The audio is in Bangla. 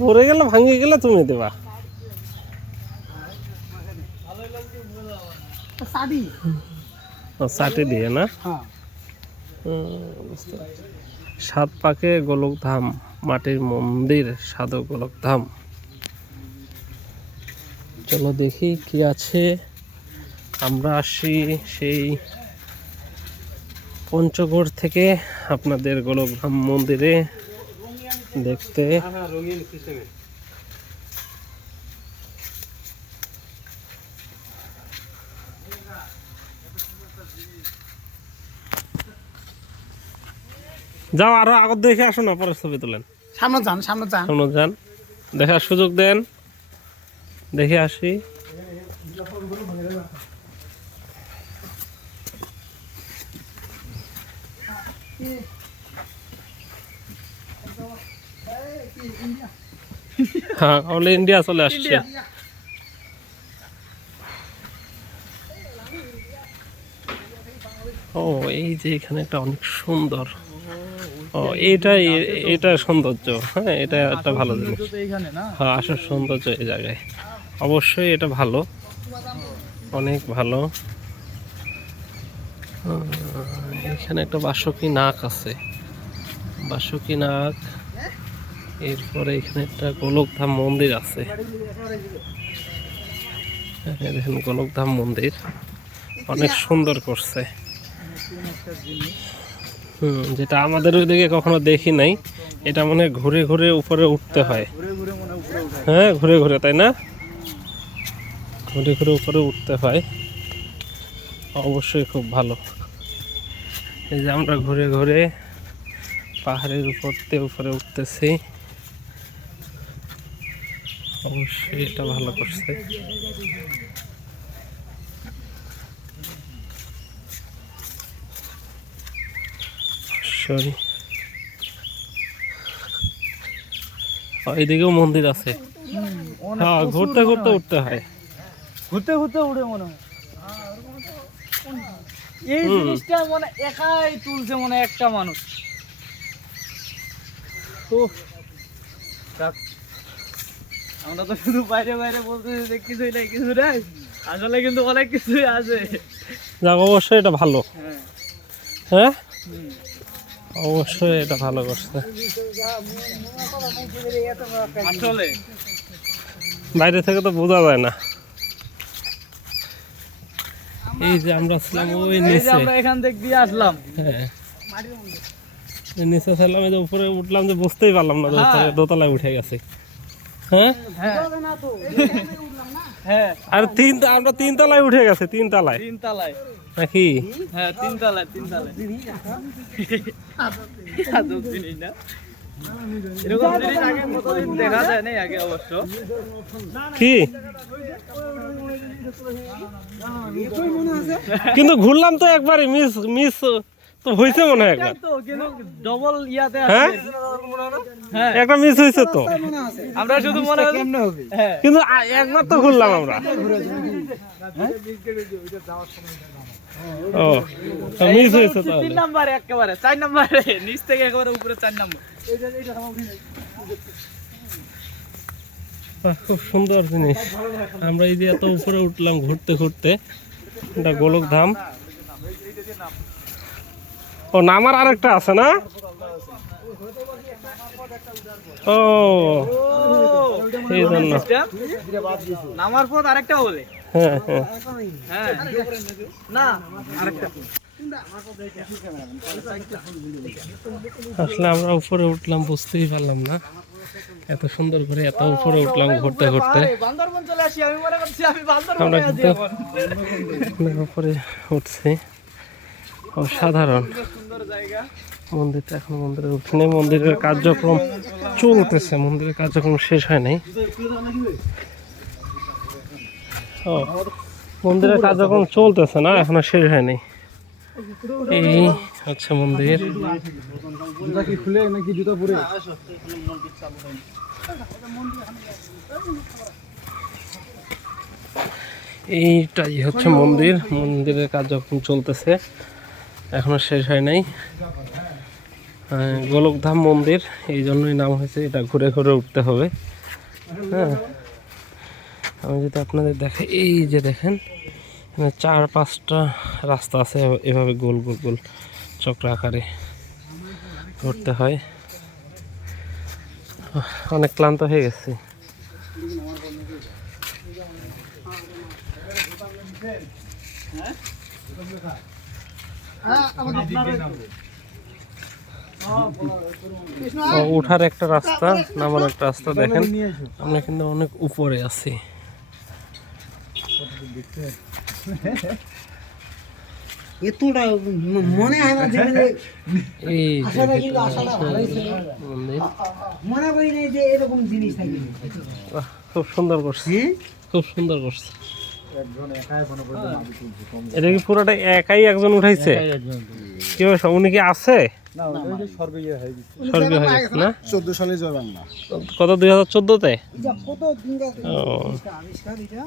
পড়ে গেলে ভাঙে গেলে তুমি দেবা। চাটি দিয়ে না? 7 পাকে গোলকধাম, মাটির মন্দির, সাধু গোলকধাম। চলো দেখি কি আছে। আমরা আসি সেই পঞ্চগড় থেকে আপনাদের গোলকধাম মন্দিরে দেখতে। যাও আরো আগত দেখে আসো না, পরে ছবি তোলেন। সামনে যান, সামনে যান, সামনে যান, দেখার সুযোগ দেন, দেখে আসি। হ্যাঁ, অল ইন্ডিয়া চলে আসছে। ও এই যে এখানে একটা অনেক সুন্দর, ও এটা সৌন্দর্য। হ্যাঁ, এটা একটা ভালো জিনিস। হ্যাঁ, আসল সৌন্দর্য এই জায়গায়, অবশ্যই এটা ভালো, অনেক ভালো। এখানে একটা বাসকি নাগ আছে, বাসকি নাগ। এরপরে এখানে একটা গোলকধাম মন্দির আছে। দেখেন গোলকধাম মন্দির অনেক সুন্দর করছে। যেটা আমাদের ওইদিকে কখনো দেখি নাই। এটা মনে ঘুরে ঘুরে উপরে উঠতে হয়। হ্যাঁ, ঘুরে ঘুরে, তাই না? ঘুরে ঘুরে উপরে উঠতে হয়। অবশ্যই খুব ভালো। এই যে আমরা ঘুরে ঘুরে পাহাড়ের উপরে উঠতেছি। অবশ্যই এটা ভালো করছে। এইদিকেও মন্দির আছে। হ্যাঁ, ঘুরতে ঘুরতে উঠতে হয়, ঘুরতে ঘুরতে উঠে মনে হয়। এই জিনিসটা মানে একাই তুলছে মনে একটা মানুষ। তো আমরা তো শুধু বাইরে বাইরে বলতেছি যে কিছুই নাই, কিছু নাই, আসলে কিন্তু অনেক কিছুই আছে। যাক, অবশ্যই এটা ভালো। হ্যাঁ, অবশ্যই এটা ভালো করছে। আসলে বাইরে থেকে তো বোঝা যায় না। এই যে আমরা ছিলাম ওই নিচে, আমরা এখান থেকে দিয়ে আসলাম। হ্যাঁ, নিচে ছিলাম, এই যে উপরে উঠলাম যে বুঝতেই পারলাম না দোতলায় উঠে গেছে। হ্যাঁ, হ্যাঁ, আর আমরা 3 তলায় উঠে গেছে। 3 তলায় নাকি? হ্যাঁ, 3 তলায়। আদব জিনিস না, এরকম জিনিস আগে কতদিন দেখা যায় না আগে অবশ্য। কি কিন্তু ঘুরলাম তো একবারই, মিস তো হয়েছে মনে হয় একবার। তো কিন্তু ডবল ইয়াতে হ্যাঁ, হ্যাঁ, একটা মিস হয়েছে তো। আমরা শুধু মনে হয় কেমনে হবে, হ্যাঁ, কিন্তু একবার তো ঘুরলাম আমরা। ও, মিস হয়েছে তো। 3 নাম্বার একেবারে 4 নাম্বারে নিচ থেকে একেবারে উপরে 4 নাম্বার। খুব সুন্দর জিনিস। আমরা এই যে এত উপরে উঠলাম ঘুরতে ঘুরতে। এটা গোলকধাম। ও, নামার আরেকটা আছে না? ও, এই জন্য নামার পর আরেকটা বলে। হ্যাঁ, হ্যাঁ, হ্যাঁ, না আরেকটা। আসলে আমরা উপরে উঠলাম, বুঝতেই পারলাম না এত সুন্দর করে এত উপরে উঠলাম ঘুরতে ঘুরতে। বান্দরবন চলে আসি, আমি মনে করছি আমি বান্দরবনে আমরা আছি কিন্তু এখন। উপরে উঠছি। অসাধারণ সুন্দর জায়গা। মন্দিরটা এখন মন্দিরে উঠেনি, মন্দিরের কার্যক্রম চলতেছে, মন্দিরের কার্যক্রম শেষ হয় নাই। ও, মন্দিরের কার্যক্রম চলতেছে না, এখনো শেষ হয়নি। এই হচ্ছে মন্দির। এইটাই হচ্ছে মন্দির, মন্দিরের কার্যক্রম চলতেছে, এখনো শেষ হয় নাই। গোলকধাম মন্দির, এই জন্যই নাম হয়েছে। এটা ঘুরে ঘুরে উঠতে হবে। হ্যাঁ, আমি যদি আপনাদের দেখাই, এই যে দেখেন এখানে 4-5টা রাস্তা আছে, এভাবে গোল গোল গোল চক্র আকারে ঘুরতে হয়। অনেক ক্লান্ত হয়ে গেছি। উঠার একটা রাস্তা, নামার একটা রাস্তা। দেখেন আমরা কিন্তু অনেক উপরে আছি। এতটা মনে হয় না যে এই যে মনে করি না যে এরকম জিনিস থাকে। বাহ, খুব সুন্দর করছে, খুব সুন্দর করছে। এটা কি পুরোটা একাই একজন উঠাইছে? কি অবস্থা, উনি কি আছে? স্বর্গীয় হয়ে গেছে না? 14 সালে জয় বাংলা। কত 2014-তে? কত দিন ও আবিষ্কার এটা।